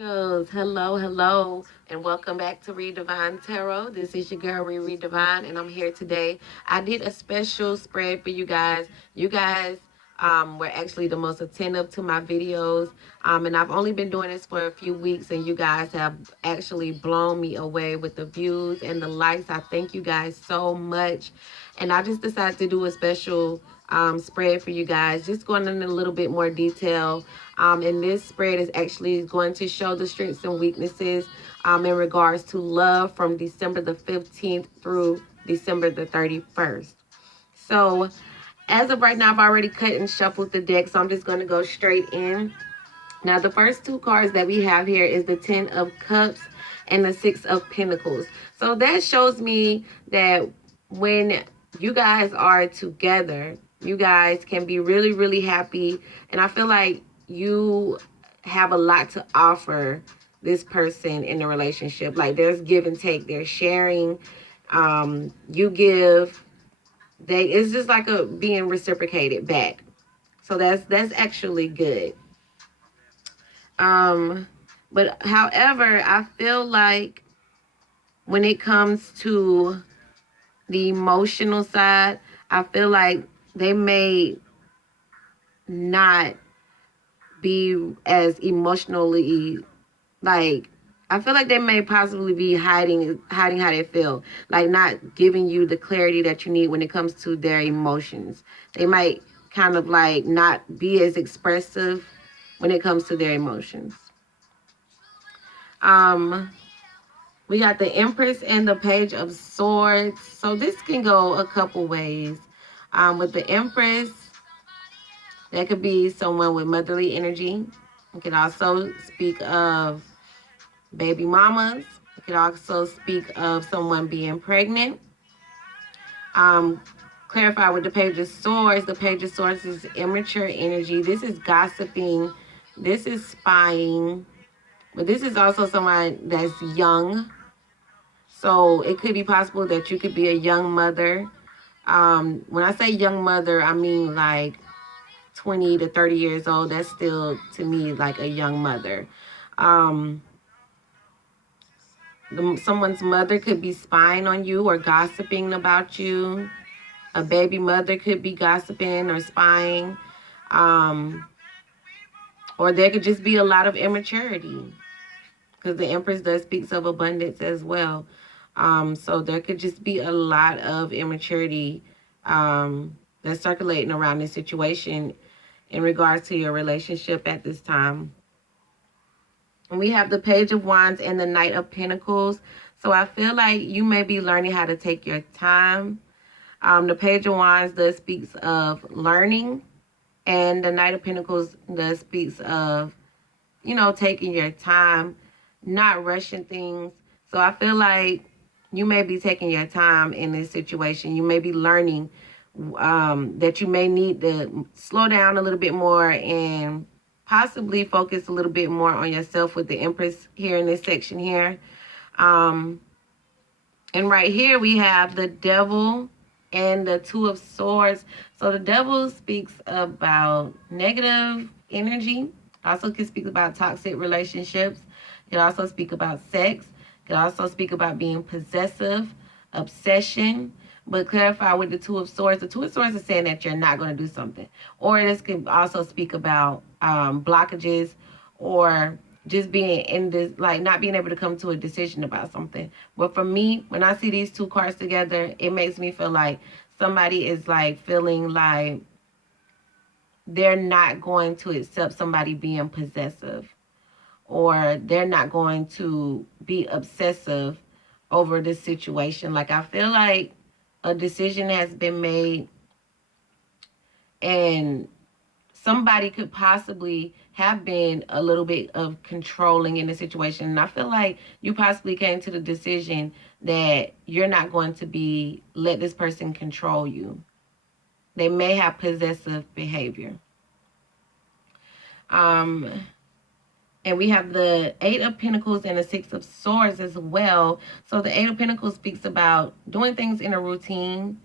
Virgos, hello, and welcome back to Read Divine Tarot. This is your girl, Read Divine, and I'm here today. I did a special spread for you guys. You guys were actually the most attentive to my videos, and I've only been doing this for a few weeks, and you guys have actually blown me away with the views and the likes. I thank you guys so much, and I just decided to do a special spread for you guys, just going in a little bit more detail. And this spread is actually going to show the strengths and weaknesses in regards to love from December the 15th through December the 31st. So as of right now, I've already cut and shuffled the deck, so I'm just going to go straight in. Now, the first two cards that we have here is the 10 of Cups and the 6 of Pentacles. So that shows me that when you guys are together, you guys can be really, really happy. And I feel like you have a lot to offer this person in the relationship. Like there's give and take, there's sharing. You give, it's just like a being reciprocated back. So that's actually good. But however, I feel like when it comes to the emotional side, I feel like they may not be as emotionally, like, I feel like they may possibly be hiding how they feel, like not giving you the clarity that you need when it comes to their emotions. They might kind of like not be as expressive when it comes to their emotions. We got the Empress and the Page of Swords. So this can go a couple ways. With the Empress, that could be someone with motherly energy. It could also speak of baby mamas. It could also speak of someone being pregnant. Clarify with the Page of Swords. The Page of Swords is immature energy. This is gossiping. This is spying. But this is also someone that's young. So it could be possible that you could be a young mother. When I say young mother, I mean like 20 to 30 years old. That's still, to me, like a young mother. Someone's mother could be spying on you or gossiping about you. A baby mother could be gossiping or spying. Or there could just be a lot of immaturity, because the Empress does speaks of abundance as well. So there could just be a lot of immaturity that's circulating around this situation in regards to your relationship at this time. And we have the Page of Wands and the Knight of Pentacles. So I feel like you may be learning how to take your time. The Page of Wands does speaks of learning, and the Knight of Pentacles does speaks of, taking your time, not rushing things. So I feel like you may be taking your time in this situation. You may be learning that you may need to slow down a little bit more and possibly focus a little bit more on yourself with the Empress here in this section here. And right here we have the Devil and the Two of Swords. So the Devil speaks about negative energy. Also can speak about toxic relationships. Can also speak about sex. Can also speak about being possessive, obsession. But clarify with the Two of Swords. The Two of Swords is saying that you're not going to do something. Or this can also speak about blockages, or just being in this, like not being able to come to a decision about something. But for me, when I see these two cards together, it makes me feel like somebody is like feeling like they're not going to accept somebody being possessive, or they're not going to be obsessive over this situation. Like I feel like a decision has been made, and somebody could possibly have been a little bit of controlling in the situation. And I feel like you possibly came to the decision that you're not going to let this person control you. They may have possessive behavior. And we have the Eight of Pentacles and the Six of Swords as well. So the Eight of Pentacles speaks about doing things in a routine,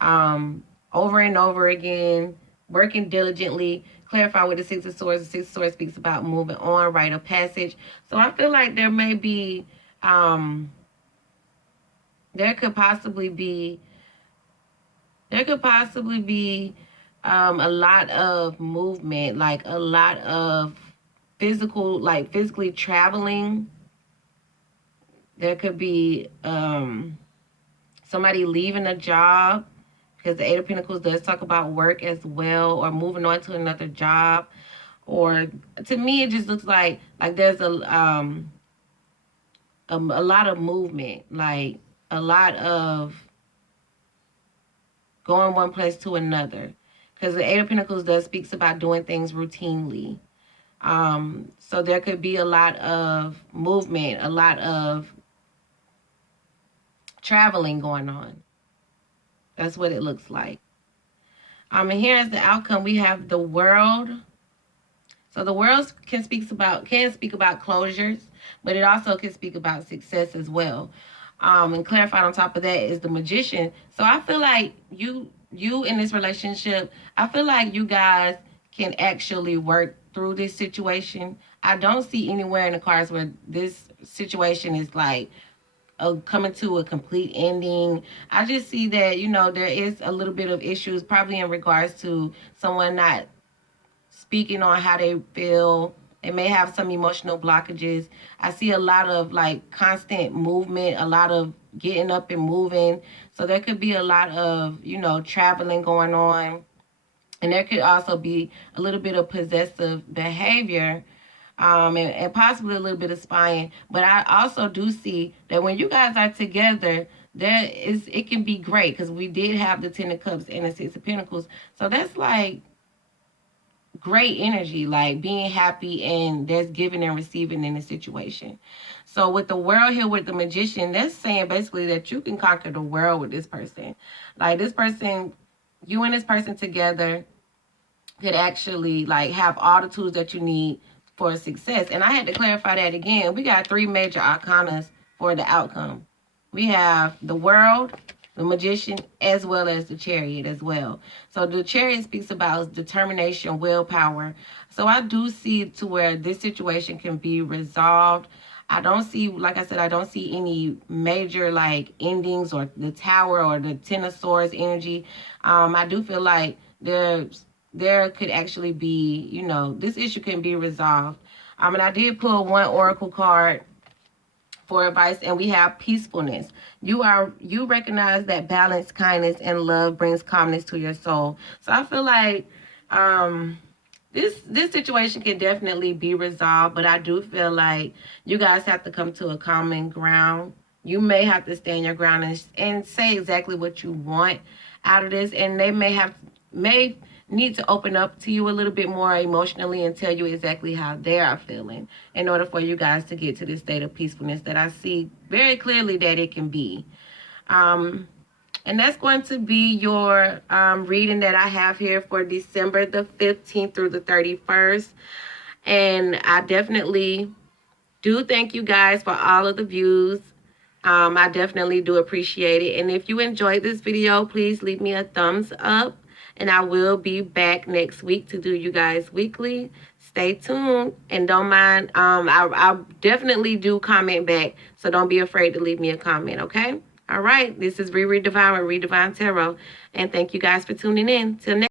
over and over again, working diligently. Clarify with the Six of Swords. The Six of Swords speaks about moving on, rite of passage. So I feel like there may be, there could possibly be a lot of movement, like a lot of physical, like physically traveling. There could be somebody leaving a job, because the Eight of Pentacles does talk about work as well, or moving on to another job. Or to me, it just looks like there's a lot of movement, like a lot of going one place to another, because the Eight of Pentacles does speaks about doing things routinely. So there could be a lot of movement, a lot of traveling going on. That's what it looks like. And here is the outcome. We have the World. So the World can speak about closures, but it also can speak about success as well. And clarified on top of that is the Magician. So I feel like you in this relationship, I feel like you guys can actually work through this situation. I don't see anywhere in the cards where this situation is like coming to a complete ending. I just see that, you know, there is a little bit of issues probably in regards to someone not speaking on how they feel. They may have some emotional blockages. I see a lot of like constant movement, a lot of getting up and moving. So there could be a lot of, you know, traveling going on. And there could also be a little bit of possessive behavior, and possibly a little bit of spying. But I also do see that when you guys are together, it can be great, because we did have the Ten of Cups and the Six of Pentacles. So that's like great energy, like being happy, and there's giving and receiving in the situation. So with the World here with the Magician, that's saying basically that you can conquer the world with this person. Like this person, you and this person together could actually like have all the tools that you need for success. And I had to clarify that again. We got 3 major arcanas for the outcome. We have the World, the Magician, as well as the Chariot as well. So the Chariot speaks about determination, willpower. So I do see to where this situation can be resolved. I don't see, like I said, I don't see any major like endings or the Tower or the Ten of Swords energy. I do feel like there could actually be, you know, this issue can be resolved. And I did pull one oracle card for advice, and we have peacefulness. You recognize that balance, kindness, and love brings calmness to your soul. So I feel like this situation can definitely be resolved, but I do feel like you guys have to come to a common ground. You may have to stand your ground and say exactly what you want out of this, and they may need to open up to you a little bit more emotionally and tell you exactly how they are feeling in order for you guys to get to this state of peacefulness that I see very clearly that it can be. And that's going to be your reading that I have here for December the 15th through the 31st. And I definitely do thank you guys for all of the views. I definitely do appreciate it. And if you enjoyed this video, please leave me a thumbs up. And I will be back next week to do you guys weekly. Stay tuned and don't mind. I definitely do comment back, so don't be afraid to leave me a comment, okay? All right, this is Riri Divine with Redivine Tarot. And thank you guys for tuning in. Till next